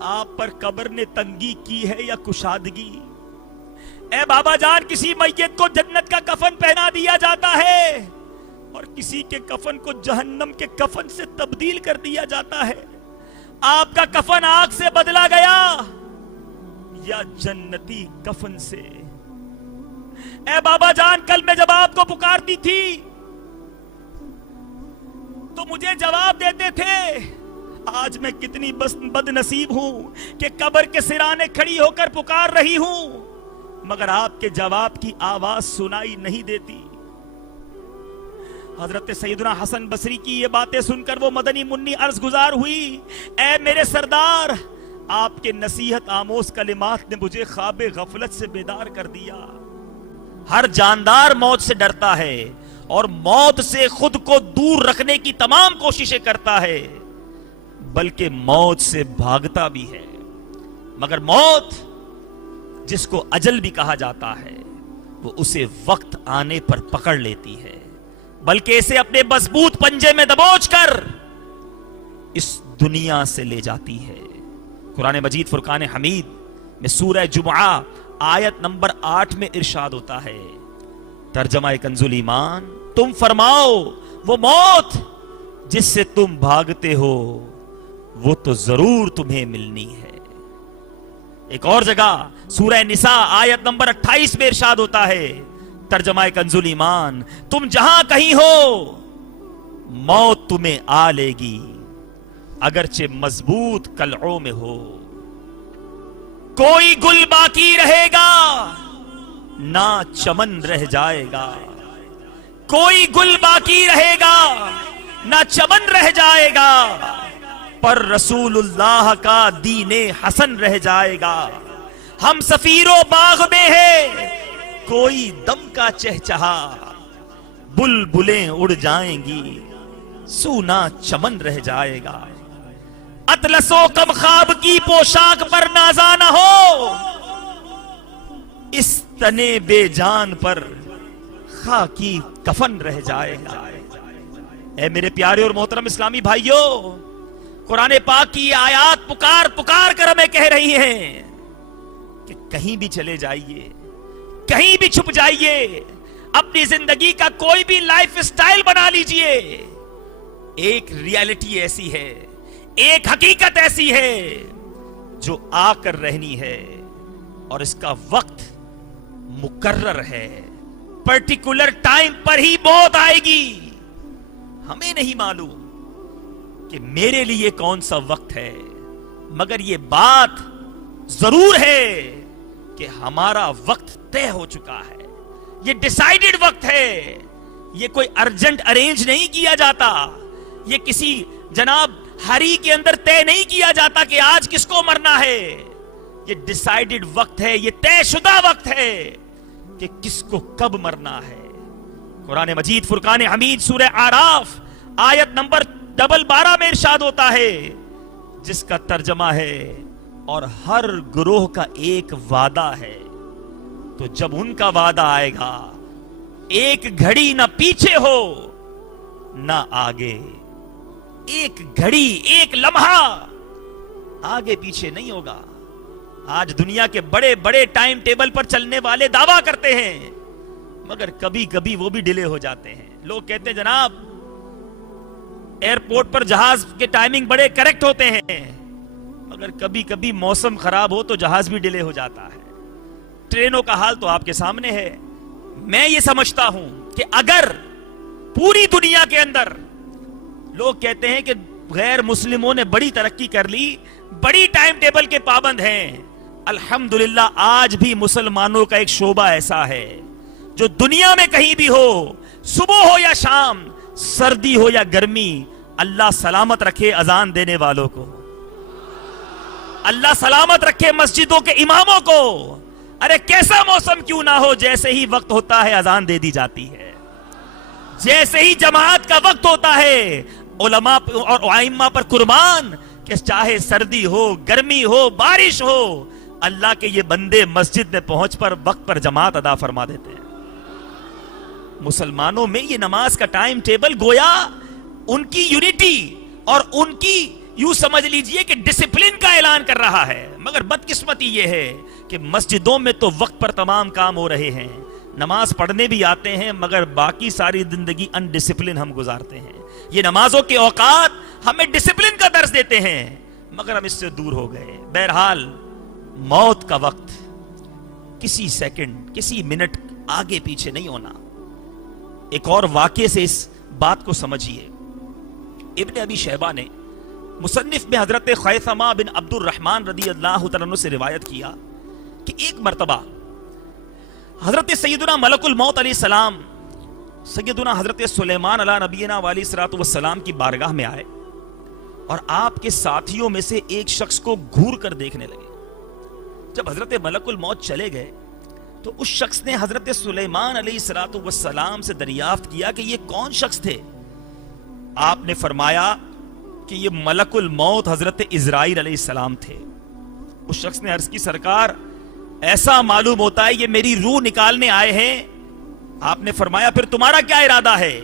آپ پر قبر نے تنگی کی ہے یا کشادگی؟ اے بابا جان، کسی میت کو جنت کا کفن پہنا دیا جاتا ہے اور کسی کے کفن کو جہنم کے کفن سے تبدیل کر دیا جاتا ہے۔ آپ کا کفن آگ سے بدلا گیا یا جنتی کفن سے؟ اے بابا جان، کل میں جب آپ کو پکارتی تھی تو مجھے جواب دیتے تھے۔ آج میں کتنی بد نصیب ہوں کہ قبر کے سرانے کھڑی ہو کر پکار رہی ہوں، مگر آپ کے جواب کی آواز سنائی نہیں دیتی۔ حضرت سیدنا حسن بصری کی یہ باتیں سن کر وہ مدنی منی عرض گزار ہوئی، اے میرے سردار، آپ کے نصیحت آموز کلمات نے مجھے خواب غفلت سے بیدار کر دیا۔ ہر جاندار موت سے ڈرتا ہے اور موت سے خود کو دور رکھنے کی تمام کوششیں کرتا ہے، بلکہ موت سے بھاگتا بھی ہے، مگر موت جس کو اجل بھی کہا جاتا ہے وہ اسے وقت آنے پر پکڑ لیتی ہے، بلکہ اسے اپنے مضبوط پنجے میں دبوچ کر اس دنیا سے لے جاتی ہے۔ قرآن مجید فرقان حمید میں سورہ جمعہ آیت نمبر 8 میں ارشاد ہوتا ہے، ترجمہ کنز الایمان، تم فرماؤ وہ موت جس سے تم بھاگتے ہو وہ تو ضرور تمہیں ملنی ہے۔ ایک اور جگہ سورہ نساء آیت نمبر 28 میں ارشاد ہوتا ہے، ترجمہ کنز الایمان، تم جہاں کہیں ہو موت تمہیں آ لے گی اگرچہ مضبوط قلعوں میں ہو۔ کوئی گل باقی رہے گا نہ چمن رہ جائے گا، کوئی گل باقی رہے گا نہ چمن رہ جائے گا، پر رسول اللہ کا دین حسن رہ جائے گا۔ ہم سفیروں باغ میں ہے کوئی دم کا چہچہا، بلبلیں اڑ جائیں گی سونا چمن رہ جائے گا۔ اطلس و کم خواب کی پوشاک پر نازا نہ ہو، اس تنے بے جان پر خاکی کفن رہ جائے گا۔ اے میرے پیارے اور محترم اسلامی بھائیوں، قرآن پاک کی یہ آیات پکار پکار کر ہمیں کہہ رہی ہیں کہ کہیں بھی چلے جائیے، کہیں بھی چھپ جائیے، اپنی زندگی کا کوئی بھی لائف سٹائل بنا لیجئے، ایک ریالٹی ایسی ہے، ایک حقیقت ایسی ہے جو آ کر رہنی ہے اور اس کا وقت مقرر ہے، پرٹیکولر ٹائم پر ہی موت آئے گی۔ ہمیں نہیں معلوم کہ میرے لیے کون سا وقت ہے، مگر یہ بات ضرور ہے کہ ہمارا وقت طے ہو چکا ہے، یہ ڈیسائیڈڈ وقت ہے، یہ کوئی ارجنٹ ارینج نہیں کیا جاتا، یہ کسی جناب ہری کے اندر طے نہیں کیا جاتا کہ آج کس کو مرنا ہے، یہ ڈیسائیڈڈ وقت ہے، یہ طے شدہ وقت ہے کہ کس کو کب مرنا ہے۔ قرآن مجید فرقان حمید سورہ اعراف آیت نمبر 12 میں ارشاد ہوتا ہے، جس کا ترجمہ ہے، اور ہر گروہ کا ایک وعدہ ہے، تو جب ان کا وعدہ آئے گا ایک گھڑی نہ پیچھے ہو نہ آگے، ایک گھڑی ایک لمحہ آگے پیچھے نہیں ہوگا۔ آج دنیا کے بڑے بڑے ٹائم ٹیبل پر چلنے والے دعویٰ کرتے ہیں، مگر کبھی کبھی وہ بھی ڈیلے ہو جاتے ہیں۔ لوگ کہتے ہیں جناب ایئرپورٹ پر جہاز کے ٹائمنگ بڑے کریکٹ ہوتے ہیں، مگر کبھی کبھی موسم خراب ہو تو جہاز بھی ڈیلے ہو جاتا ہے۔ ٹرینوں کا حال تو آپ کے سامنے ہے۔ میں یہ سمجھتا ہوں کہ اگر پوری دنیا کے اندر لوگ کہتے ہیں کہ غیر مسلموں نے بڑی ترقی کر لی، بڑی ٹائم ٹیبل کے پابند ہیں، الحمدللہ آج بھی مسلمانوں کا ایک شعبہ ایسا ہے جو دنیا میں کہیں بھی ہو، صبح ہو یا شام، سردی ہو یا گرمی، اللہ سلامت رکھے اذان دینے والوں کو، اللہ سلامت رکھے مسجدوں کے اماموں کو۔ ارے کیسا موسم کیوں نہ ہو، جیسے ہی وقت ہوتا ہے اذان دے دی جاتی ہے، جیسے ہی جماعت کا وقت ہوتا ہے علماء اور ائمہ پر قربان کہ چاہے سردی ہو، گرمی ہو، بارش ہو، اللہ کے یہ بندے مسجد میں پہنچ پر وقت پر جماعت ادا فرما دیتے ہیں۔ مسلمانوں میں یہ نماز کا ٹائم ٹیبل گویا ان کی یونٹی اور ان کی یوں سمجھ لیجئے کہ ڈسپلن کا اعلان کر رہا ہے. مگر بدقسمتی یہ ہے کہ مسجدوں میں تو وقت پر تمام کام ہو رہے ہیں, نماز پڑھنے بھی آتے ہیں, مگر باقی ساری زندگی ان ڈسپلن ہم گزارتے ہیں. یہ نمازوں کے اوقات ہمیں ڈسپلن کا درس دیتے ہیں, مگر ہم اس سے دور ہو گئے. بہرحال موت کا وقت کسی سیکنڈ, کسی منٹ آگے پیچھے نہیں ہونا. ایک اور واقعے سے اس بات کو سمجھیے. ابن ابی شیبہ نے مصنف میں حضرت خیثمہ بن عبد الرحمن رضی اللہ تعالیٰ عنہ سے روایت کیا کہ ایک مرتبہ حضرت سیدنا ملک الموت علیہ السلام سیدنا حضرت سلیمان علیہ نبینا علیہ الصلوۃ والسلام کی بارگاہ میں آئے اور آپ کے ساتھیوں میں سے ایک شخص کو گھور کر دیکھنے لگے. جب حضرت ملک الموت چلے گئے تو اس شخص نے حضرت سلیمان علیہ الصلوۃ والسلام سے دریافت کیا کہ یہ کون شخص تھے. آپ نے فرمایا کہ یہ ملک الموت حضرت عزرائیل علیہ السلام تھے. اس شخص نے عرض کی سرکار ایسا معلوم ہوتا ہے یہ میری روح نکالنے آئے ہیں. آپ نے فرمایا پھر تمہارا کیا ارادہ ہے؟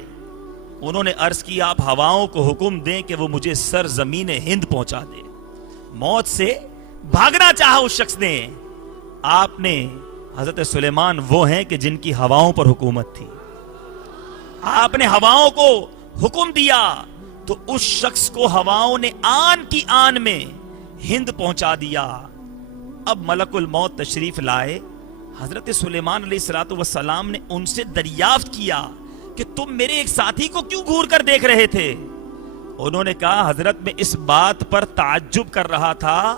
انہوں نے عرض کی آپ ہواؤں کو حکم دیں کہ وہ مجھے سرزمین ہند پہنچا دے. موت سے بھاگنا چاہا اس شخص نے. آپ نے حضرت سلیمان وہ ہیں کہ جن کی ہواؤں پر حکومت تھی. آپ نے ہواؤں کو حکم دیا تو اس شخص کو ہواؤں نے آن کی آن میں ہند پہنچا دیا. اب ملک الموت تشریف لائے. حضرت سلیمان علیہ الصلوۃ والسلام نے ان سے دریافت کیا کہ تم میرے ایک ساتھی کو کیوں گھور کر دیکھ رہے تھے؟ انہوں نے کہا حضرت میں اس بات پر تعجب کر رہا تھا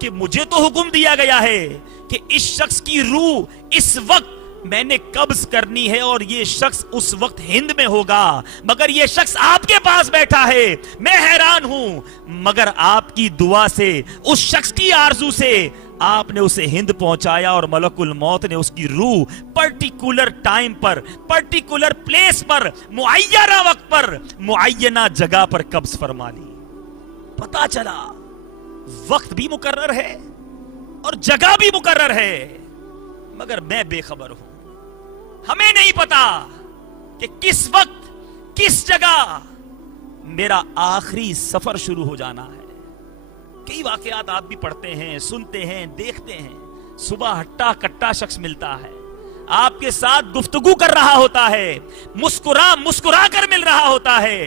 کہ مجھے تو حکم دیا گیا ہے کہ اس شخص کی روح اس وقت میں نے قبض کرنی ہے اور یہ شخص اس وقت ہند میں ہوگا, مگر یہ شخص آپ کے پاس بیٹھا ہے. میں حیران ہوں, مگر آپ کی دعا سے, اس شخص کی آرزو سے آپ نے اسے ہند پہنچایا اور ملک الموت نے اس کی روح پرٹیکولر ٹائم پر, پرٹیکولر پلیس پر, معینہ وقت پر, معینہ جگہ پر قبض فرما لی. پتا چلا وقت بھی مقرر ہے اور جگہ بھی مقرر ہے, مگر میں بے خبر ہوں. ہمیں نہیں پتا کہ کس وقت کس جگہ میرا آخری سفر شروع ہو جانا ہے. کئی واقعات آپ بھی پڑھتے ہیں, سنتے ہیں, دیکھتے ہیں. صبح ہٹا کٹا شخص ملتا ہے, آپ کے ساتھ گفتگو کر رہا ہوتا ہے, مسکرا کر مل رہا ہوتا ہے,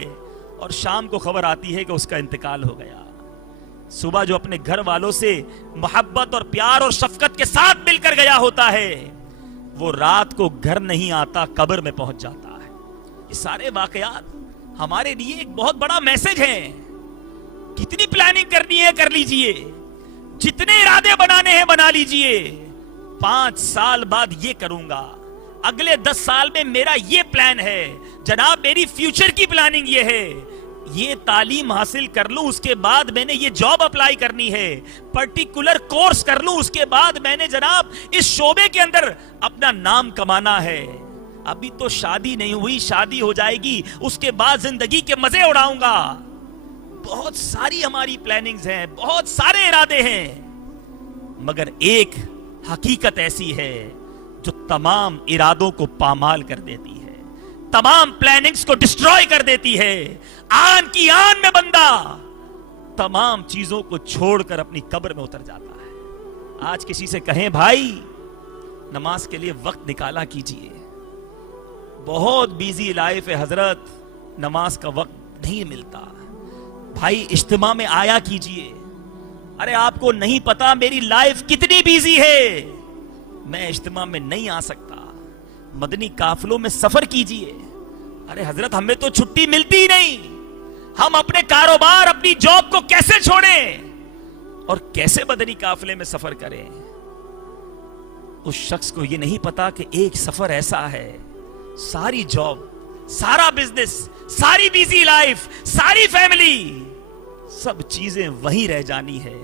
اور شام کو خبر آتی ہے کہ اس کا انتقال ہو گیا. صبح جو اپنے گھر والوں سے محبت اور پیار اور شفقت کے ساتھ مل کر گیا ہوتا ہے, وہ رات کو گھر نہیں آتا, قبر میں پہنچ جاتا ہے. یہ سارے واقعات ہمارے لیے ایک بہت بڑا میسج ہے. کتنی پلاننگ کرنی ہے کر لیجئے, جتنے ارادے بنانے ہیں بنا لیجئے. 5 سال بعد یہ کروں گا, اگلے 10 سال میں میرا یہ پلان ہے, جناب میری فیوچر کی پلاننگ یہ ہے, یہ تعلیم حاصل کر لوں اس کے بعد میں نے یہ جاب اپلائی کرنی ہے, پرٹیکولر کورس کر لوں اس کے بعد میں نے جناب اس شعبے کے اندر اپنا نام کمانا ہے. ابھی تو شادی نہیں ہوئی, شادی ہو جائے گی, اس کے بعد زندگی کے مزے اڑاؤں گا. بہت ساری ہماری پلاننگز ہیں, بہت سارے ارادے ہیں, مگر ایک حقیقت ایسی ہے جو تمام ارادوں کو پامال کر دیتی ہے, تمام پلاننگز کو ڈسٹروائے کر دیتی ہے. آن کی آن میں بندہ تمام چیزوں کو چھوڑ کر اپنی قبر میں اتر جاتا ہے. آج کسی سے کہیں بھائی نماز کے لیے وقت نکالا کیجئے, بہت بیزی لائف ہے حضرت, نماز کا وقت نہیں ملتا. بھائی اجتماع میں آیا کیجئے. ارے آپ کو نہیں پتا میری لائف کتنی بیزی ہے, میں اجتماع میں نہیں آ سکتا. مدنی قافلوں میں سفر کیجئے. ارے حضرت ہمیں تو چھٹی ملتی ہی نہیں, ہم اپنے کاروبار اپنی جاب کو کیسے چھوڑیں اور کیسے مدنی قافلے میں سفر کریں. اس شخص کو یہ نہیں پتا کہ ایک سفر ایسا ہے, ساری جاب, سارا بزنس, ساری بیزی لائف, ساری فیملی, سب چیزیں وہیں رہ جانی ہے.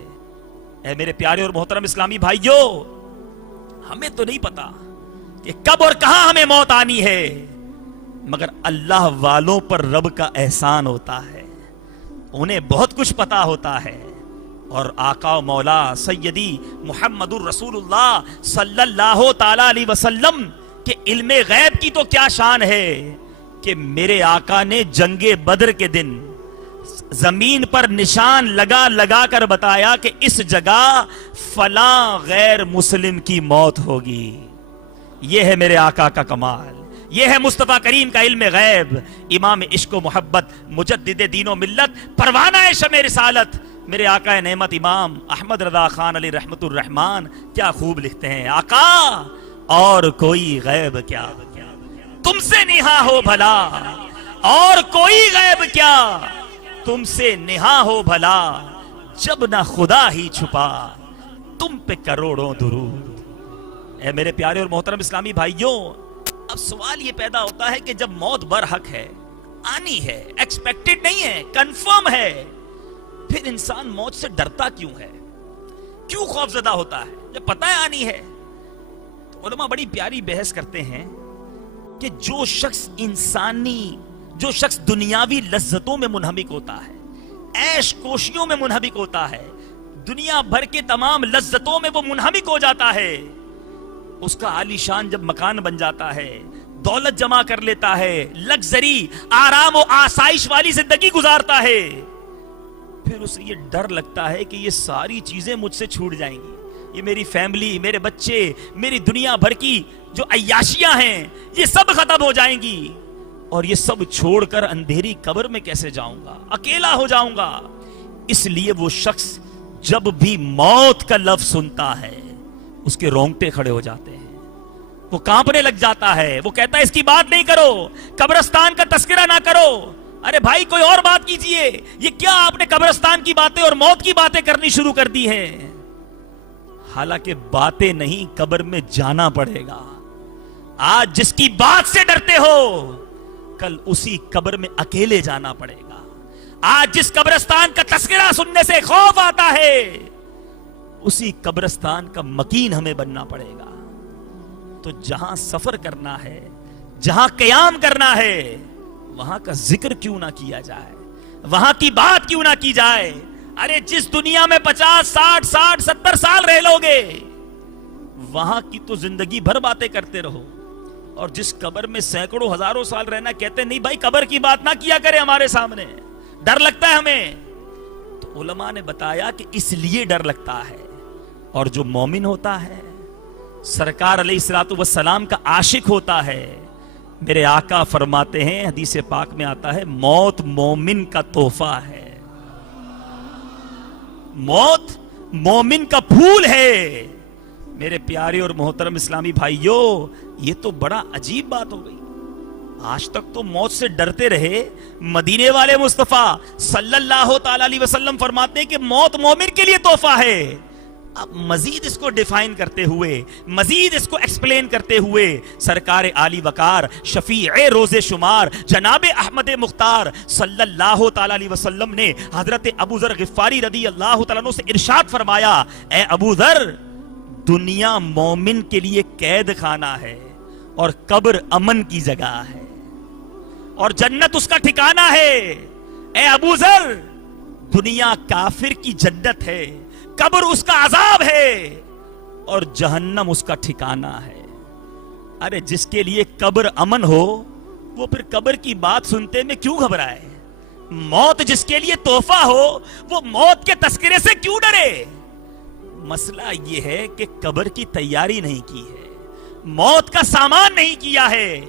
اے میرے پیارے اور محترم اسلامی بھائیوں, ہمیں تو نہیں پتا کہ کب اور کہاں ہمیں موت آنی ہے, مگر اللہ والوں پر رب کا احسان ہوتا ہے, انہیں بہت کچھ پتا ہوتا ہے. اور آقا و مولا سیدی محمد الرسول اللہ صلی اللہ تعالی علیہ وسلم کے علم غیب کی تو کیا شان ہے کہ میرے آقا نے جنگ بدر کے دن زمین پر نشان لگا لگا کر بتایا کہ اس جگہ فلاں غیر مسلم کی موت ہوگی. یہ ہے میرے آقا کا کمال, یہ ہے مصطفیٰ کریم کا علم غیب, امام عشق و محبت, مجدد دین و ملت, پروانہ شمع رسالت, میرے آقا نعمت امام احمد رضا خان علی رحمت الرحمان کیا خوب لکھتے ہیں, آقا اور کوئی غیب کیا, تم سے نہا ہو بھلا, اور کوئی غیب کیا, تم سے نہا ہو بھلا, جب نہ خدا ہی چھپا, تم پہ کروڑوں درود. اے میرے پیارے اور محترم اسلامی بھائیوں, اب سوال یہ پیدا ہوتا ہے کہ جب موت برحق ہے, آنی ہے, ایکسپیکٹڈ نہیں ہے, کنفرم ہے, پھر انسان موت سے ڈرتا کیوں ہے, کیوں خوفزدہ ہوتا ہے جب پتہ ہے آنی ہے؟ تو علماء بڑی پیاری بحث کرتے ہیں کہ جو شخص دنیاوی لذتوں میں منہمک ہوتا ہے, عیش کوشیوں میں منہمک ہوتا ہے, دنیا بھر کے تمام لذتوں میں وہ منہمک ہو جاتا ہے, اس کا عالی شان جب مکان بن جاتا ہے, دولت جمع کر لیتا ہے, لگزری آرام و آسائش والی زندگی گزارتا ہے, پھر اسے یہ ڈر لگتا ہے کہ یہ ساری چیزیں مجھ سے چھوٹ جائیں گی, یہ میری فیملی, میرے بچے, میری دنیا بھر کی جو عیاشیاں ہیں یہ سب ختم ہو جائیں گی, اور یہ سب چھوڑ کر اندھیری قبر میں کیسے جاؤں گا, اکیلا ہو جاؤں گا. اس لیے وہ شخص جب بھی موت کا لفظ سنتا ہے اس کے رونگٹے کھڑے ہو جاتے ہیں, وہ کانپنے لگ جاتا ہے, وہ کہتا ہے اس کی بات نہیں کرو, قبرستان کا تذکرہ نہ کرو. ارے بھائی کوئی اور بات کیجئے, یہ کیا آپ نے قبرستان کی باتیں اور موت کی باتیں کرنی شروع کر دی ہیں؟ حالانکہ باتیں نہیں, قبر میں جانا پڑے گا. آج جس کی بات سے ڈرتے ہو کل اسی قبر میں اکیلے جانا پڑے گا. آج جس قبرستان کا تذکرہ سننے سے خوف آتا ہے اسی قبرستان کا مکین ہمیں بننا پڑے گا. تو جہاں سفر کرنا ہے, جہاں قیام کرنا ہے, وہاں کا ذکر کیوں نہ کیا جائے, وہاں کی بات کیوں نہ کی جائے. ارے جس دنیا میں 50 60 70 سال رہ لو گے وہاں کی تو زندگی بھر باتیں کرتے رہو, اور جس قبر میں سینکڑوں ہزاروں سال رہنا, کہتے نہیں بھائی قبر کی بات نہ کیا کرے ہمارے سامنے, ڈر لگتا ہے ہمیں. تو علماء نے بتایا کہ اس لیے ڈر لگتا ہے, اور جو مومن ہوتا ہے, سرکار علیہ الصلوۃ والسلام کا عاشق ہوتا ہے, میرے آقا فرماتے ہیں, حدیث پاک میں آتا ہے, موت مومن کا تحفہ ہے, موت مومن کا پھول ہے. میرے پیارے اور محترم اسلامی بھائیوں, یہ تو بڑا عجیب بات ہو گئی. آج تک تو موت سے ڈرتے رہے, مدینے والے مصطفیٰ صلی اللہ تعالی علیہ وسلم فرماتے ہیں کہ موت مومن کے لیے تحفہ ہے. اب مزید اس کو ڈیفائن کرتے ہوئے, مزید اس کو ایکسپلین کرتے ہوئے, سرکار عالی وقار شفیع روز شمار جناب احمد مختار صلی اللہ تعالی علیہ وسلم نے حضرت ابو ذر غفاری رضی اللہ تعالیٰ عنہ سے ارشاد فرمایا, اے ابو ذر, دنیا مومن کے لیے قید خانہ ہے اور قبر امن کی جگہ ہے, اور جنت اس کا ٹھکانہ ہے. اے ابو ذر, دنیا کافر کی جنت ہے, قبر اس کا عذاب ہے, اور جہنم اس کا ٹھکانہ ہے. ارے جس کے لیے قبر امن ہو وہ پھر قبر کی بات سنتے میں کیوں گھبرائے؟ موت جس کے لیے تحفہ ہو وہ موت کے تذکرے سے کیوں ڈرے؟ مسئلہ یہ ہے کہ قبر کی تیاری نہیں کی ہے, موت کا سامان نہیں کیا ہے.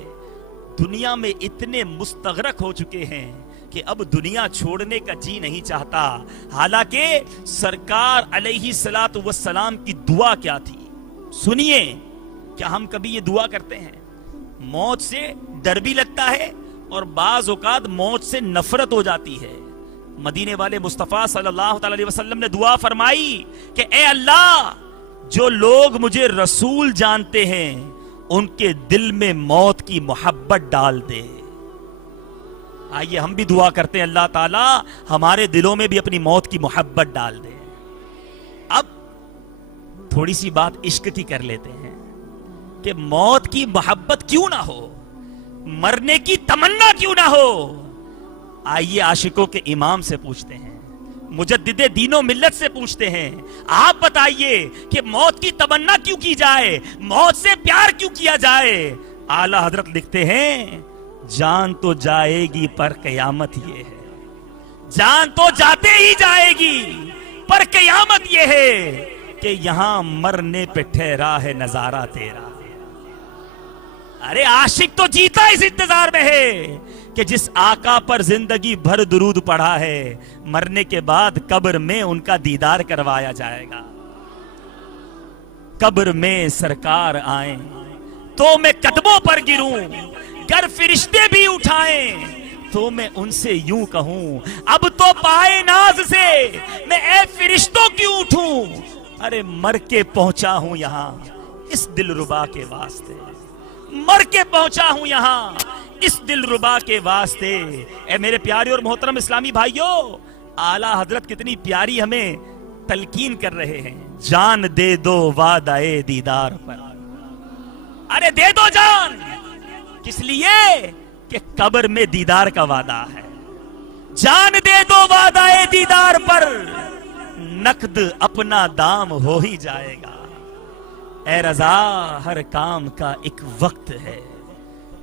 دنیا میں اتنے مستغرق ہو چکے ہیں کہ اب دنیا چھوڑنے کا جی نہیں چاہتا. حالانکہ سرکار علیہ الصلوۃ والسلام کی دعا کیا تھی سنیے. کیا ہم کبھی یہ دعا کرتے ہیں؟ موت سے ڈر بھی لگتا ہے اور بعض اوقات موت سے نفرت ہو جاتی ہے. مدینے والے مصطفیٰ صلی اللہ تعالی علیہ وسلم نے دعا فرمائی کہ اے اللہ, جو لوگ مجھے رسول جانتے ہیں ان کے دل میں موت کی محبت ڈال دے. آئیے ہم بھی دعا کرتے ہیں, اللہ تعالیٰ ہمارے دلوں میں بھی اپنی موت کی محبت ڈال دے. اب تھوڑی سی بات عشق کی کر لیتے ہیں کہ موت کی محبت کیوں نہ ہو, مرنے کی تمنا کیوں نہ ہو. آئیے عاشقوں کے امام سے پوچھتے ہیں, مجدد دین و ملت سے پوچھتے ہیں, آپ بتائیے کہ موت کی تمنا کیوں کی جائے, موت سے پیار کیوں کیا جائے. اعلی حضرت لکھتے ہیں, جان تو جائے گی پر قیامت یہ ہے, جان تو جاتے ہی جائے گی، پر قیامت یہ ہے کہ یہاں مرنے پہ ٹھہرا ہے نظارہ تیرا۔ ارے عاشق تو جیتا اس انتظار میں ہے کہ جس آقا پر زندگی بھر درود پڑھا ہے، مرنے کے بعد قبر میں ان کا دیدار کروایا جائے گا۔ قبر میں سرکار آئیں تو میں قدموں پر گروں، گر فرشتے بھی اٹھائیں تو میں ان سے یوں کہوں، اب تو پائے ناز سے میں اے فرشتوں کیوں اٹھوں۔ ارے مر کے پہنچا ہوں یہاں اس دلربا کے واسطے، مر کے پہنچا ہوں یہاں اس دلربا کے واسطے۔ اے میرے پیارے اور محترم اسلامی بھائیوں، اعلیٰ حضرت کتنی پیاری ہمیں تلقین کر رہے ہیں، جان دے دو وعدہ دیدار پر۔ ارے دے دو جان، کس لیے کہ قبر میں دیدار کا وعدہ ہے۔ جان دے دو وعدہ دیدار پر، نقد اپنا دام ہو ہی جائے گا۔ اے رضا ہر کام کا ایک وقت ہے،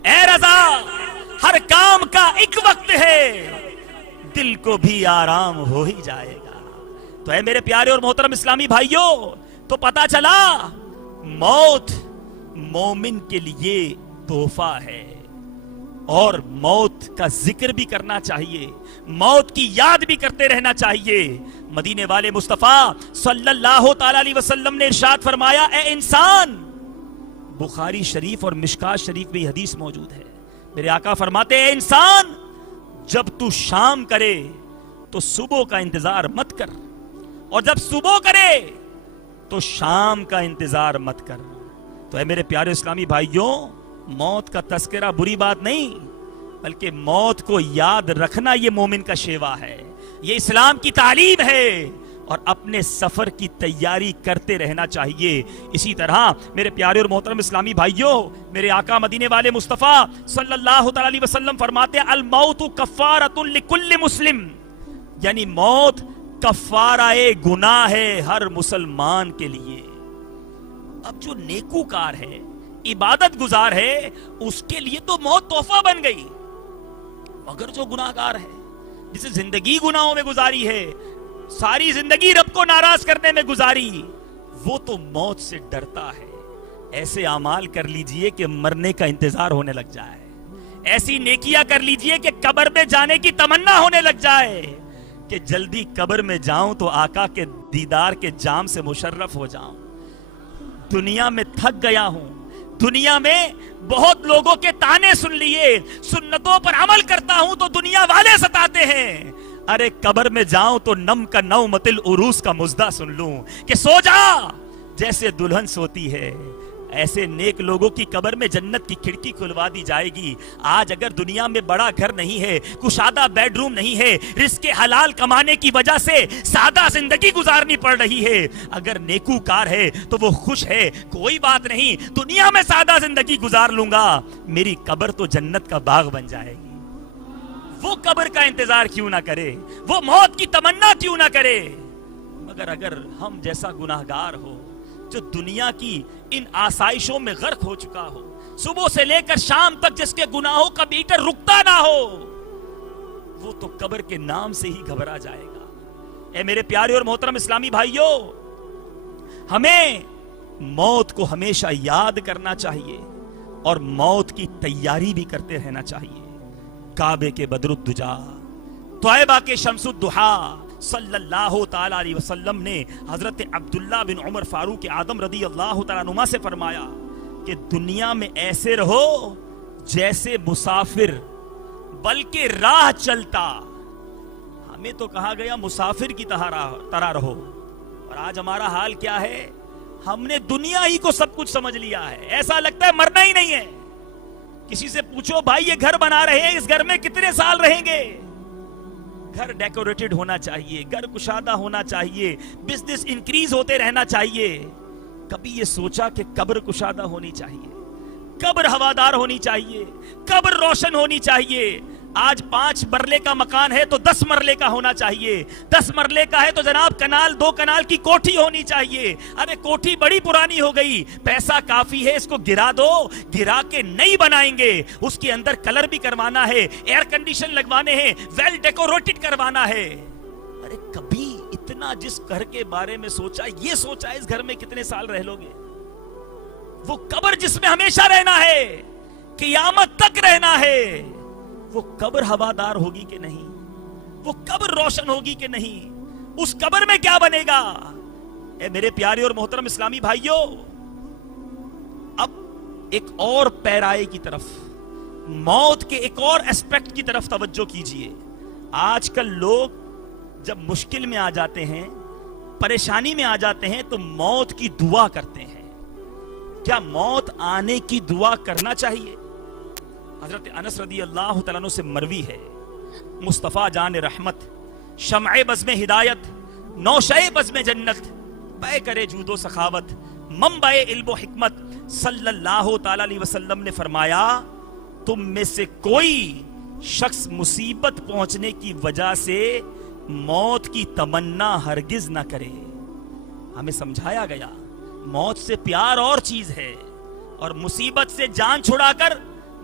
اے رضا ہر کام کا ایک وقت ہے، دل کو بھی آرام ہو ہی جائے گا۔ تو اے میرے پیارے اور محترم اسلامی بھائیوں، تو پتا چلا موت مومن کے لیے تحفہ ہے، اور موت کا ذکر بھی کرنا چاہیے، موت کی یاد بھی کرتے رہنا چاہیے۔ مدینے والے مصطفیٰ صلی اللہ تعالی علیہ وسلم نے ارشاد فرمایا، اے انسان، بخاری شریف اور مشکات شریف میں حدیث موجود ہے، میرے آقا فرماتے ہیں، اے انسان، جب تو شام کرے تو صبح کا انتظار مت کر، اور جب صبح کرے تو شام کا انتظار مت کر۔ تو اے میرے پیارے اسلامی بھائیوں، موت کا تذکرہ بری بات نہیں، بلکہ موت کو یاد رکھنا یہ مومن کا شیوا ہے، یہ اسلام کی تعلیم ہے، اور اپنے سفر کی تیاری کرتے رہنا چاہیے۔ اسی طرح میرے پیارے اور محترم اسلامی بھائیوں، میرے آقا مدینے والے مصطفیٰ صلی اللہ تعالی علیہ وسلم فرماتے ہیں، الموت کفارۃ لکل مسلم، یعنی موت کفارہ گناہ ہے ہر مسلمان کے لیے۔ اب جو نیکوکار ہے، عبادت گزار ہے، اس کے لیے تو موت تحفہ بن گئی، مگر جو گناہگار ہے، جسے زندگی گناہوں میں گزاری ہے، ساری زندگی رب کو ناراض کرنے میں گزاری، وہ تو موت سے ڈرتا ہے۔ ایسے اعمال کر لیجئے کہ مرنے کا انتظار ہونے لگ جائے، ایسی نیکیاں کر لیجئے کہ قبر میں جانے کی تمنا ہونے لگ جائے، کہ جلدی قبر میں جاؤں تو آقا کے دیدار کے جام سے مشرف ہو جاؤں۔ دنیا میں تھک گیا ہوں، دنیا میں بہت لوگوں کے تانے سن لیے، سنتوں پر عمل کرتا ہوں تو دنیا والے ستاتے ہیں، ارے قبر میں جاؤں تو نم کا نومت العروس کا مزدہ سن لوں، کہ سو جا جیسے دلہن سوتی ہے۔ ایسے نیک لوگوں کی قبر میں جنت کی کھڑکی کھلوا دی جائے گی۔ آج اگر دنیا میں بڑا گھر نہیں ہے، کشادہ بیڈ روم نہیں ہے، رزق حلال کمانے کی وجہ سے سادہ زندگی گزارنی پڑ رہی ہے، اگر نیکوکار ہے تو وہ خوش ہے، کوئی بات نہیں، دنیا میں سادہ زندگی گزار لوں گا، میری قبر تو جنت کا باغ بن جائے گی۔ وہ قبر کا انتظار کیوں نہ کرے، وہ موت کی تمنا کیوں نہ کرے۔ مگر اگر ہم جیسا گناہگار ہو، جو دنیا کی ان آسائشوں میں غرق ہو چکا ہو، صبح سے لے کر شام تک جس کے گناہوں کا بیٹر رکتا نہ ہو، وہ تو قبر کے نام سے ہی گھبرا جائے گا۔ اے میرے پیارے اور محترم اسلامی بھائیوں، ہمیں موت کو ہمیشہ یاد کرنا چاہیے اور موت کی تیاری بھی کرتے رہنا چاہیے۔ کعبے کے بدر الدجا، طیبہ کے شمس الضحا صلی اللہ تعالی علیہ وسلم نے حضرت عبداللہ بن عمر فاروق اعظم رضی اللہ تعالیٰ عنہما سے فرمایا کہ دنیا میں ایسے رہو جیسے مسافر، بلکہ راہ چلتا۔ ہمیں تو کہا گیا مسافر کی طرح رہو، اور آج ہمارا حال کیا ہے؟ ہم نے دنیا ہی کو سب کچھ سمجھ لیا ہے، ایسا لگتا ہے مرنا ہی نہیں ہے۔ کسی سے پوچھو بھائی یہ گھر بنا رہے ہیں، اس گھر میں کتنے سال رہیں گے؟ گھر ڈیکوریٹڈ ہونا چاہیے، گھر کشادہ ہونا چاہیے، بزنس انکریز ہوتے رہنا چاہیے۔ کبھی یہ سوچا کہ قبر کشادہ ہونی چاہیے، قبر ہوادار ہونی چاہیے، قبر روشن ہونی چاہیے؟ آج 5 مرلے کا مکان ہے تو 10 مرلے کا ہونا چاہیے، 10 مرلے کا ہے تو جناب کنال 2 کنال کی کوٹھی ہونی چاہیے۔ ارے کوٹھی بڑی پرانی ہو گئی، پیسہ کافی ہے، اس کو گرا دو، گرا کے نئی بنائیں گے، اس کے اندر کلر بھی کروانا ہے، ایئر کنڈیشن لگوانے ہیں، ویل ڈیکوریٹڈ کروانا ہے۔ ارے کبھی اتنا جس گھر کے بارے میں سوچا، یہ سوچا اس گھر میں کتنے سال رہ لو گے؟ وہ قبر جس میں ہمیشہ رہنا ہے، قیامت تک رہنا ہے، وہ قبر ہوادار ہوگی کہ نہیں؟ وہ قبر روشن ہوگی کہ نہیں؟ اس قبر میں کیا بنے گا؟ اے میرے پیارے اور محترم اسلامی بھائیوں، اب ایک اور پیرائے کی طرف، موت کے ایک اور اسپیکٹ کی طرف توجہ کیجئے۔ آج کل لوگ جب مشکل میں آ جاتے ہیں، پریشانی میں آ جاتے ہیں تو موت کی دعا کرتے ہیں۔ کیا موت آنے کی دعا کرنا چاہیے؟ حضرت انس رضی اللہ تعالیٰ عنہ سے مروی ہے، مصطفیٰ جان رحمت، شمع بزم ہدایت، نوشہ بزم جنت، بے کرے جود و سخاوت، منبع علم و حکمت، صلی اللہ تعالیٰ علیہ وسلم نے فرمایا، تم میں سے کوئی شخص مصیبت پہنچنے کی وجہ سے موت کی تمنا ہرگز نہ کرے۔ ہمیں سمجھایا گیا موت سے پیار اور چیز ہے، اور مصیبت سے جان چھڑا کر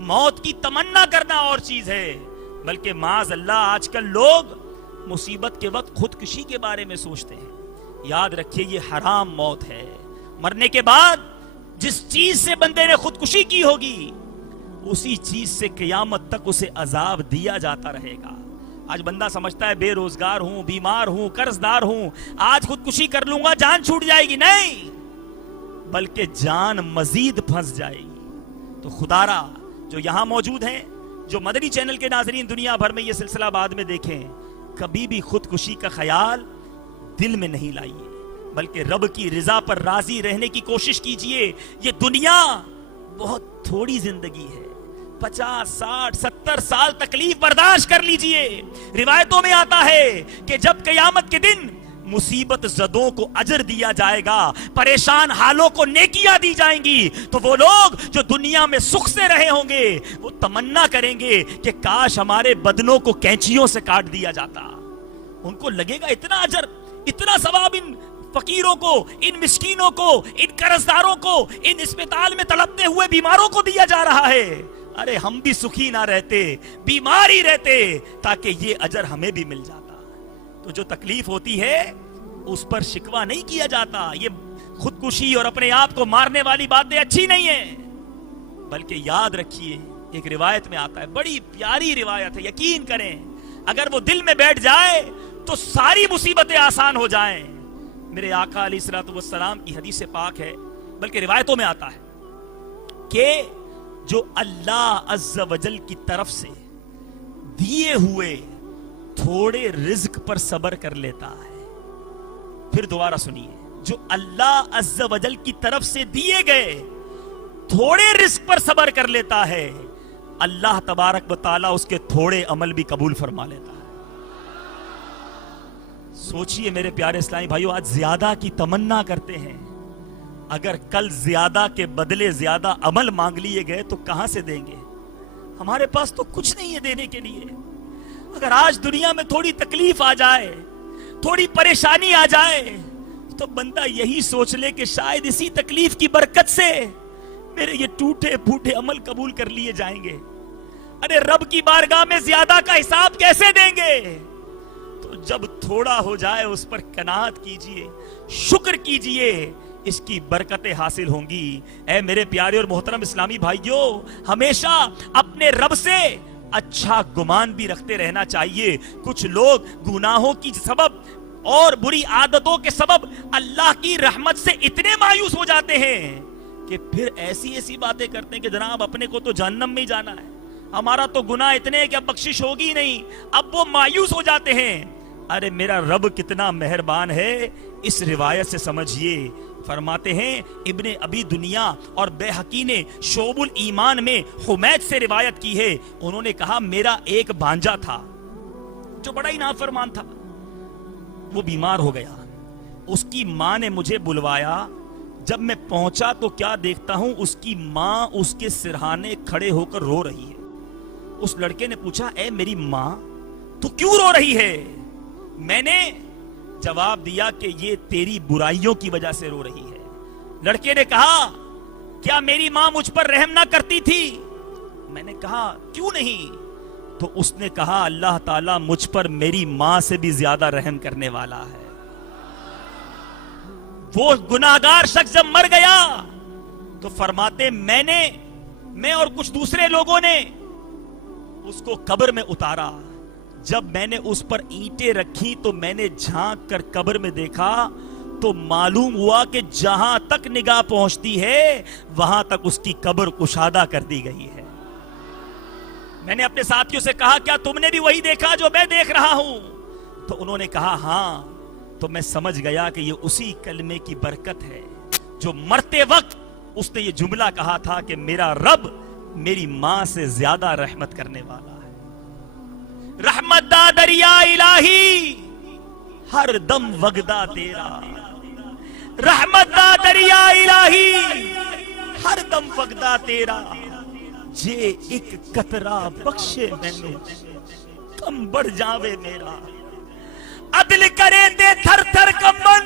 موت کی تمنا کرنا اور چیز ہے۔ بلکہ معاذ اللہ آج کل لوگ مصیبت کے وقت خودکشی کے بارے میں سوچتے ہیں۔ یاد رکھیے یہ حرام موت ہے۔ مرنے کے بعد جس چیز سے بندے نے خودکشی کی ہوگی، اسی چیز سے قیامت تک اسے عذاب دیا جاتا رہے گا۔ آج بندہ سمجھتا ہے بے روزگار ہوں، بیمار ہوں، قرض دار ہوں، آج خودکشی کر لوں گا جان چھوٹ جائے گی، نہیں، بلکہ جان مزید پھنس جائے گی۔ تو خدارا جو یہاں موجود ہیں، جو مدنی چینل کے ناظرین دنیا بھر میں یہ سلسلہ بعد میں دیکھیں، کبھی بھی خودکشی کا خیال دل میں نہیں لائیے، بلکہ رب کی رضا پر راضی رہنے کی کوشش کیجئے۔ یہ دنیا بہت تھوڑی زندگی ہے، 50 60 70 سال تکلیف برداشت کر لیجئے۔ روایتوں میں آتا ہے کہ جب قیامت کے دن مصیبت زدوں کو اجر دیا جائے گا، پریشان حالوں کو نیکیاں دی جائیں گی، تو وہ لوگ جو دنیا میں سکھ سے رہے ہوں گے وہ تمنا کریں گے کہ کاش ہمارے بدنوں کو کینچیوں سے کاٹ دیا جاتا۔ ان کو لگے گا اتنا اجر، اتنا ثواب ان فقیروں کو، ان مسکینوں کو، ان قرضداروں کو، ان اسپتال میں تڑپتے ہوئے بیماروں کو دیا جا رہا ہے۔ ارے ہم بھی سکھی نہ رہتے، بیمار ہی رہتے، تاکہ یہ اجر ہمیں بھی مل جاتا۔ تو جو تکلیف ہوتی ہے اس پر شکوہ نہیں کیا جاتا۔ یہ خودکشی اور اپنے آپ کو مارنے والی باتیں اچھی نہیں ہیں، بلکہ یاد رکھیے ایک روایت میں آتا ہے، بڑی پیاری روایت ہے، یقین کریں اگر وہ دل میں بیٹھ جائے تو ساری مصیبتیں آسان ہو جائیں۔ میرے آقا علیہ الصلوۃ والسلام کی حدیث پاک ہے، بلکہ روایتوں میں آتا ہے کہ جو اللہ عز و جل کی طرف سے دیے ہوئے تھوڑے رزق پر صبر کر لیتا ہے، پھر دوبارہ سنیے، جو اللہ عز و جل کی طرف سے دیے گئے تھوڑے رزق پر صبر کر لیتا ہے، اللہ تبارک و تعالیٰ اس کے تھوڑے عمل بھی قبول فرما لیتا ہے۔ سوچئے میرے پیارے اسلامی بھائیو، آج زیادہ کی تمنا کرتے ہیں، اگر کل زیادہ کے بدلے زیادہ عمل مانگ لیے گئے تو کہاں سے دیں گے؟ ہمارے پاس تو کچھ نہیں ہے دینے کے لیے۔ اگر آج دنیا میں تھوڑی تکلیف آ جائے، تھوڑی پریشانی آ جائے، تو بندہ یہی سوچ لے کہ شاید اسی تکلیف کی برکت سے میرے یہ ٹوٹے پھوٹے عمل قبول کر لیے جائیں گے۔ ارے رب کی بارگاہ میں زیادہ کا حساب کیسے دیں گے؟ تو جب تھوڑا ہو جائے اس پر قناعت کیجئے، شکر کیجئے، اس کی برکتیں حاصل ہوں گی۔ اے میرے پیارے اور محترم اسلامی بھائیوں، ہمیشہ اپنے رب سے اچھا گمان بھی رکھتے رہنا چاہیے۔ کچھ لوگ گناہوں کی سبب اور بری عادتوں کے سبب اللہ کی رحمت سے اتنے مایوس ہو جاتے ہیں کہ پھر ایسی ایسی باتیں کرتے ہیں کہ جناب اپنے کو تو جہنم میں ہی جانا ہے، ہمارا تو گناہ اتنے کہ اب بخشش ہوگی نہیں، اب وہ مایوس ہو جاتے ہیں۔ ارے میرا رب کتنا مہربان ہے، اس روایت سے سمجھیے۔ فرماتے ہیں ابن ابی دنیا اور بیہقی نے شعب الایمان میں حمید سے روایت کی ہے، انہوں نے کہا میرا ایک بھانجا تھا جو بڑا ہی نافرمان تھا، وہ بیمار ہو گیا، اس کی ماں نے مجھے بلوایا، جب میں پہنچا تو کیا دیکھتا ہوں اس کی ماں اس کے سرہانے کھڑے ہو کر رو رہی ہے۔ اس لڑکے نے پوچھا اے میری ماں تو کیوں رو رہی ہے؟ میں نے جواب دیا کہ یہ تیری برائیوں کی وجہ سے رو رہی ہے۔ لڑکے نے کہا کیا میری ماں مجھ پر رحم نہ کرتی تھی؟ میں نے کہا کیوں نہیں؟ تو اس نے کہا اللہ تعالیٰ مجھ پر میری ماں سے بھی زیادہ رحم کرنے والا ہے۔ وہ گناہگار شخص جب مر گیا تو فرماتے میں اور کچھ دوسرے لوگوں نے اس کو قبر میں اتارا۔ جب میں نے اس پر اینٹیں رکھی تو میں نے جھانک کر قبر میں دیکھا تو معلوم ہوا کہ جہاں تک نگاہ پہنچتی ہے وہاں تک اس کی قبر کشادہ کر دی گئی ہے۔ میں نے اپنے ساتھیوں سے کہا کیا تم نے بھی وہی دیکھا جو میں دیکھ رہا ہوں؟ تو انہوں نے کہا ہاں۔ تو میں سمجھ گیا کہ یہ اسی کلمے کی برکت ہے جو مرتے وقت اس نے یہ جملہ کہا تھا کہ میرا رب میری ماں سے زیادہ رحمت کرنے والا ہے۔ رحمت دا دریا الہی ہر دم وگدا تیرا، رحمت دا دریا الہی ہر دم وگدا تیرا، جے ایک قطرہ بخشے مینوں کم بڑھ جاوے میرا، عدل کرے تے تھر تھر کمبن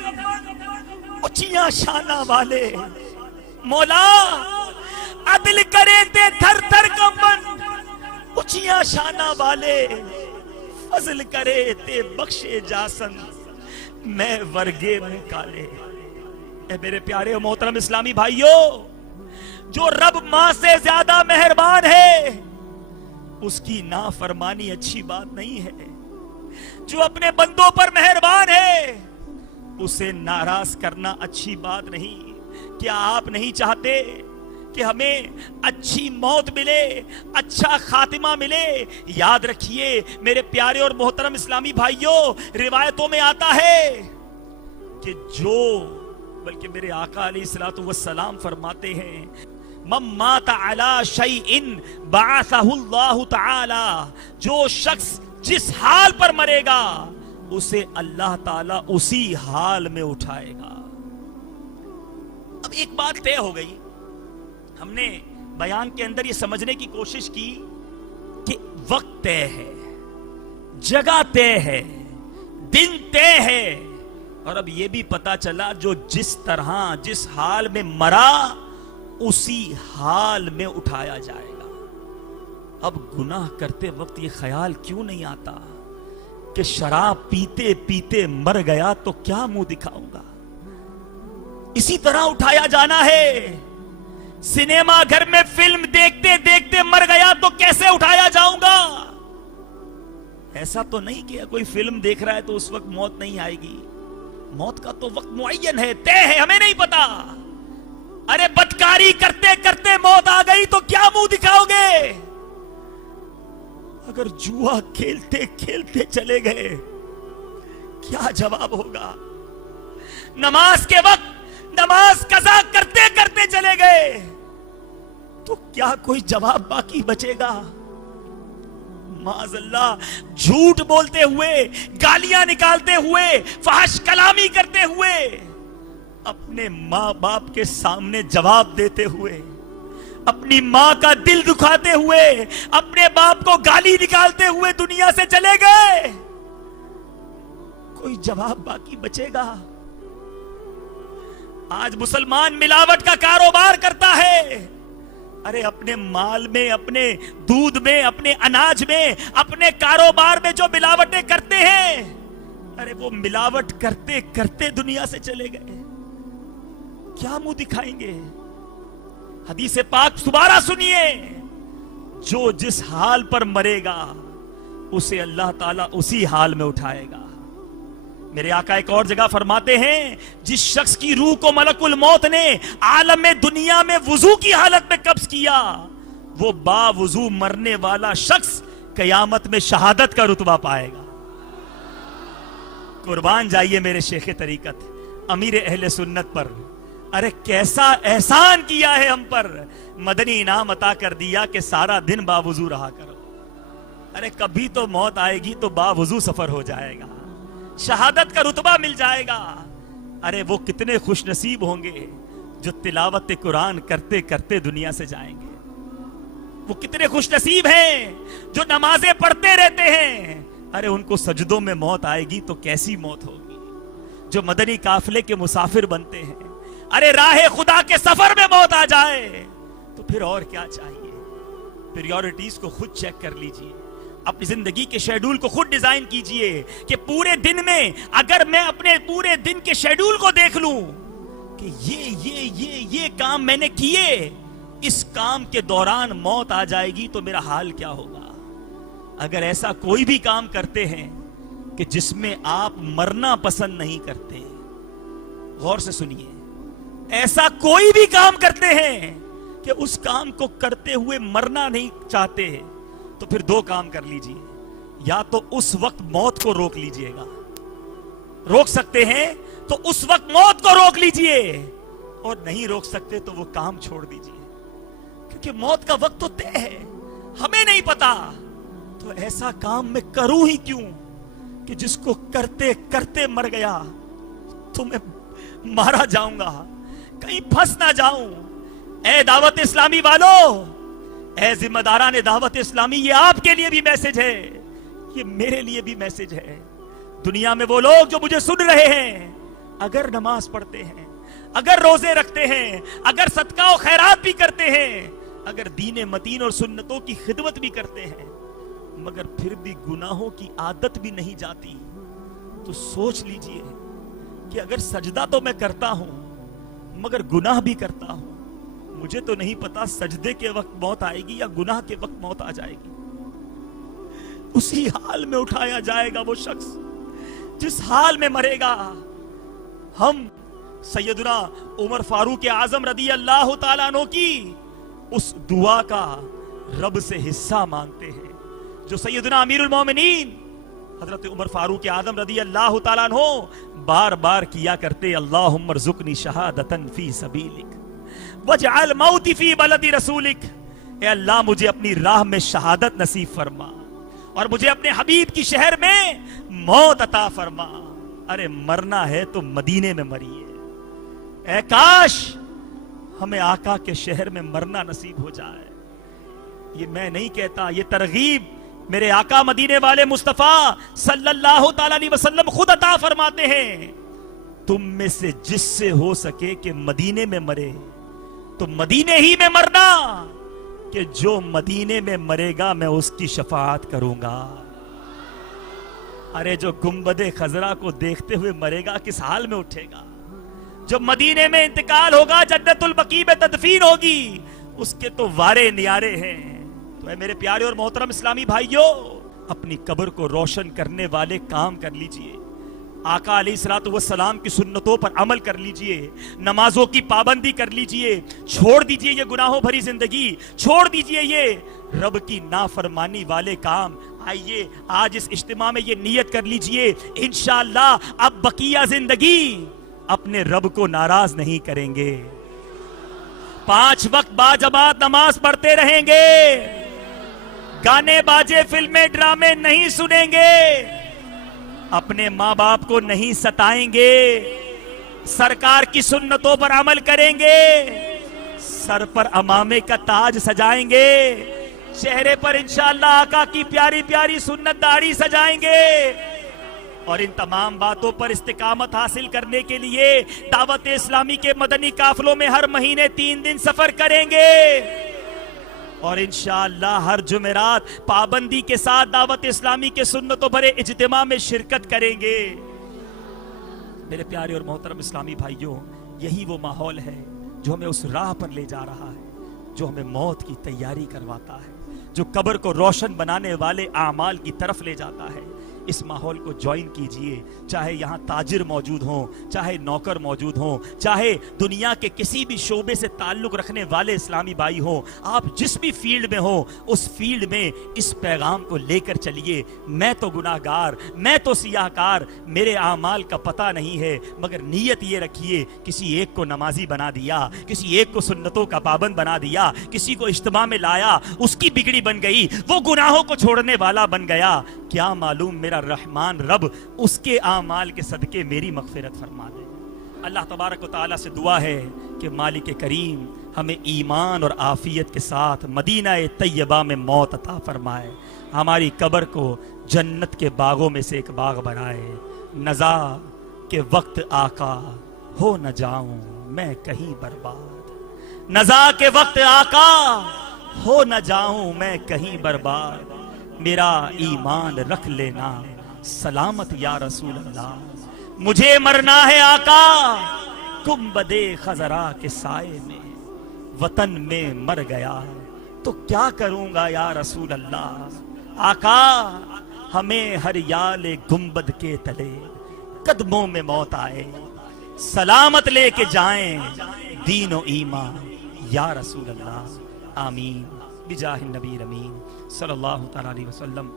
اچھیاں شانہ والے، مولا عدل کرے تے تھر تھر کمبن اچھیاں شانہ والے، فضل کرے تے بخشے جاسن میں ورگے منہ کالے۔ اے میرے پیارے و محترم اسلامی بھائیوں، جو رب ماں سے زیادہ مہربان ہے اس کی نافرمانی اچھی بات نہیں ہے۔ جو اپنے بندوں پر مہربان ہے اسے ناراض کرنا اچھی بات نہیں۔ کیا آپ نہیں چاہتے کہ ہمیں اچھی موت ملے، اچھا خاتمہ ملے؟ یاد رکھیے میرے پیارے اور محترم اسلامی بھائیوں، روایتوں میں آتا ہے کہ بلکہ میرے آقا علیہ الصلوۃ والسلام فرماتے ہیں من مات علی شیء بعثہ اللہ تعالی، جو شخص جس حال پر مرے گا اسے اللہ تعالیٰ اسی حال میں اٹھائے گا۔ اب ایک بات طے ہو گئی، ہم نے بیان کے اندر یہ سمجھنے کی کوشش کی کہ وقت طے ہے، جگہ طے ہے، دن طے ہے، اور اب یہ بھی پتا چلا جو جس طرح جس حال میں مرا اسی حال میں اٹھایا جائے گا۔ اب گناہ کرتے وقت یہ خیال کیوں نہیں آتا کہ شراب پیتے پیتے مر گیا تو کیا منہ دکھاؤں گا؟ اسی طرح اٹھایا جانا ہے۔ سنیما گھر میں فلم دیکھتے دیکھتے مر گیا تو کیسے اٹھایا جاؤں گا؟ ایسا تو نہیں کہ کوئی فلم دیکھ رہا ہے تو اس وقت موت نہیں آئے گی۔ موت کا تو وقت معین ہے، طے ہے، ہمیں نہیں پتا۔ ارے بدکاری کرتے کرتے موت آ گئی تو کیا منہ دکھاؤ گے؟ اگر جوا کھیلتے کھیلتے چلے گئے کیا جواب ہوگا؟ نماز کے وقت نماز قضا کرتے کرتے چلے گئے تو کیا کوئی جواب باقی بچے گا؟ معاذ اللہ، جھوٹ بولتے ہوئے، گالیاں نکالتے ہوئے، فحش کلامی کرتے ہوئے، اپنے ماں باپ کے سامنے جواب دیتے ہوئے، اپنی ماں کا دل دکھاتے ہوئے، اپنے باپ کو گالی نکالتے ہوئے دنیا سے چلے گئے، کوئی جواب باقی بچے گا؟ آج مسلمان ملاوٹ کا کاروبار کرتا ہے۔ ارے اپنے مال میں، اپنے دودھ میں، اپنے اناج میں، اپنے کاروبار میں جو ملاوٹیں کرتے ہیں، ارے وہ ملاوٹ کرتے کرتے دنیا سے چلے گئے، کیا منہ دکھائیں گے؟ حدیث پاک دوبارہ سنیے، جو جس حال پر مرے گا اسے اللہ تعالیٰ اسی حال میں اٹھائے گا۔ میرے آقا ایک اور جگہ فرماتے ہیں جس شخص کی روح کو ملک الموت نے عالم دنیا میں وضو کی حالت میں قبض کیا، وہ با وضو مرنے والا شخص قیامت میں شہادت کا رتبہ پائے گا۔ قربان جائیے میرے شیخ طریقت امیر اہل سنت پر، ارے کیسا احسان کیا ہے ہم پر، مدنی انعام عطا کر دیا کہ سارا دن با وضو رہا کرو۔ ارے کبھی تو موت آئے گی تو با وضو سفر ہو جائے گا، شہادت کا رتبہ مل جائے گا۔ ارے وہ کتنے خوش نصیب ہوں گے جو تلاوت قرآن کرتے کرتے دنیا سے جائیں گے۔ وہ کتنے خوش نصیب ہیں جو نمازیں پڑھتے رہتے ہیں. ارے ان کو سجدوں میں موت آئے گی تو کیسی موت ہوگی. جو مدنی قافلے کے مسافر بنتے ہیں, ارے راہ خدا کے سفر میں موت آ جائے تو پھر اور کیا چاہیے. پریورٹیز کو خود چیک کر لیجئے, اپنی زندگی کے شیڈول کو خود ڈیزائن کیجئے کہ پورے دن میں اگر میں اپنے پورے دن کے شیڈول کو دیکھ لوں کہ یہ کام میں نے کیے, اس کام کے دوران موت آ جائے گی تو میرا حال کیا ہوگا. اگر ایسا کوئی بھی کام کرتے ہیں کہ جس میں آپ مرنا پسند نہیں کرتے, غور سے سنیے, ایسا کوئی بھی کام کرتے ہیں کہ اس کام کو کرتے ہوئے مرنا نہیں چاہتے, تو پھر دو کام کر لیجئے. یا تو اس وقت موت کو روک لیجئے گا, روک سکتے ہیں تو اس وقت موت کو روک لیجئے, اور نہیں روک سکتے تو وہ کام چھوڑ دیجئے, کیونکہ موت کا وقت تو طے ہے, ہمیں نہیں پتا. تو ایسا کام میں کروں ہی کیوں کہ جس کو کرتے کرتے مر گیا تو میں مارا جاؤں گا, کہیں پھنس نہ جاؤں. اے دعوت اسلامی والو, اے ذمہ داران دعوت اسلامی, یہ آپ کے لیے بھی میسج ہے, یہ میرے لیے بھی میسج ہے. دنیا میں وہ لوگ جو مجھے سن رہے ہیں, اگر نماز پڑھتے ہیں, اگر روزے رکھتے ہیں, اگر صدقہ و خیرات بھی کرتے ہیں, اگر دین متین اور سنتوں کی خدمت بھی کرتے ہیں, مگر پھر بھی گناہوں کی عادت بھی نہیں جاتی, تو سوچ لیجئے کہ اگر سجدہ تو میں کرتا ہوں مگر گناہ بھی کرتا ہوں, مجھے تو نہیں پتا سجدے کے وقت موت آئے گی یا گناہ کے وقت موت آ جائے گی. اسی حال میں اٹھایا جائے گا وہ شخص جس حال میں مرے گا. ہم سیدنا عمر فاروق اعظم رضی اللہ تعالیٰ عنہ کی اس دعا کا رب سے حصہ مانگتے ہیں جو سیدنا امیر المومنین حضرت عمر فاروق اعظم رضی اللہ تعالیٰ عنہ بار بار کیا کرتے. اللہم ارزقنی شہادتن فی سبیلک وجعل موتی فی بلد رسولک. اے اللہ مجھے اپنی راہ میں شہادت نصیب فرما اور مجھے اپنے حبیب کی شہر میں موت عطا فرما. ارے مرنا ہے تو مدینے میں مریے. اے کاش ہمیں آقا کے شہر میں مرنا نصیب ہو جائے. یہ میں نہیں کہتا, یہ ترغیب میرے آقا مدینے والے مصطفیٰ صلی اللہ تعالی علیہ وسلم خود عطا فرماتے ہیں. تم میں سے جس سے ہو سکے کہ مدینے میں مرے تو مدینے ہی میں مرنا, کہ جو مدینے میں مرے گا میں اس کی شفاعت کروں گا. ارے جو گنبد خضرا کو دیکھتے ہوئے مرے گا کس حال میں اٹھے گا. جو مدینے میں انتقال ہوگا, جنت البقیع میں تدفین ہوگی, اس کے تو وارے نیارے ہیں. تو اے میرے پیارے اور محترم اسلامی بھائیوں, اپنی قبر کو روشن کرنے والے کام کر لیجئے. آقا علیہ الصلوۃ والسلام کی سنتوں پر عمل کر لیجئے, نمازوں کی پابندی کر لیجئے, چھوڑ دیجئے یہ گناہوں بھری زندگی, چھوڑ دیجئے یہ رب کی نافرمانی والے کام. آئیے آج اس اجتماع میں یہ نیت کر لیجئے, انشاءاللہ اب بقیہ زندگی اپنے رب کو ناراض نہیں کریں گے. 5 وقت با جماعت نماز پڑھتے رہیں گے, گانے باجے فلمیں ڈرامے نہیں سنیں گے, اپنے ماں باپ کو نہیں ستائیں گے, سرکار کی سنتوں پر عمل کریں گے, سر پر امامے کا تاج سجائیں گے, چہرے پر انشاءاللہ آقا کی پیاری پیاری سنت داڑھی سجائیں گے, اور ان تمام باتوں پر استقامت حاصل کرنے کے لیے دعوت اسلامی کے مدنی قافلوں میں ہر مہینے 3 دن سفر کریں گے, اور انشاءاللہ ہر جمعرات پابندی کے ساتھ دعوت اسلامی کے سنتوں بھرے اجتماع میں شرکت کریں گے. میرے پیارے اور محترم اسلامی بھائیوں, یہی وہ ماحول ہے جو ہمیں اس راہ پر لے جا رہا ہے جو ہمیں موت کی تیاری کرواتا ہے, جو قبر کو روشن بنانے والے اعمال کی طرف لے جاتا ہے. اس ماحول کو جوائن کیجئے, چاہے یہاں تاجر موجود ہوں, چاہے نوکر موجود ہوں, چاہے دنیا کے کسی بھی شعبے سے تعلق رکھنے والے اسلامی بھائی ہوں, آپ جس بھی فیلڈ میں ہوں اس فیلڈ میں اس پیغام کو لے کر چلیے. میں تو گناہگار, میں تو سیاہ کار, میرے اعمال کا پتہ نہیں ہے, مگر نیت یہ رکھیے کسی ایک کو نمازی بنا دیا, کسی ایک کو سنتوں کا پابند بنا دیا, کسی کو اجتماع میں لایا, اس کی بگڑی بن گئی, وہ گناہوں کو چھوڑنے والا بن گیا. کیا معلوم میرا رحمان رب اس کے اعمال کے صدقے میری مغفرت فرما دے. اللہ تبارک و تعالیٰ سے دعا ہے کہ مالک کریم ہمیں ایمان اور عافیت کے ساتھ مدینہ طیبہ میں موت عطا فرمائے، ہماری قبر کو جنت کے باغوں میں سے ایک باغ بنائے۔ نزا کے وقت آقا ہو نہ جاؤں میں کہیں برباد، نزا کے وقت آقا ہو نہ جاؤں میں کہیں برباد، میرا ایمان رکھ لینا سلامت یا رسول اللہ، مجھے مرنا ہے آقا گنبد خضرا کے سائے میں، وطن میں مر گیا تو کیا کروں گا یا رسول اللہ، آقا ہمیں ہر یال گنبد کے تلے قدموں میں موت آئے، سلامت لے کے جائیں دین و ایمان یا رسول اللہ، آمین بجاہ النبی امین صلی اللہ تعالی علیہ وسلم۔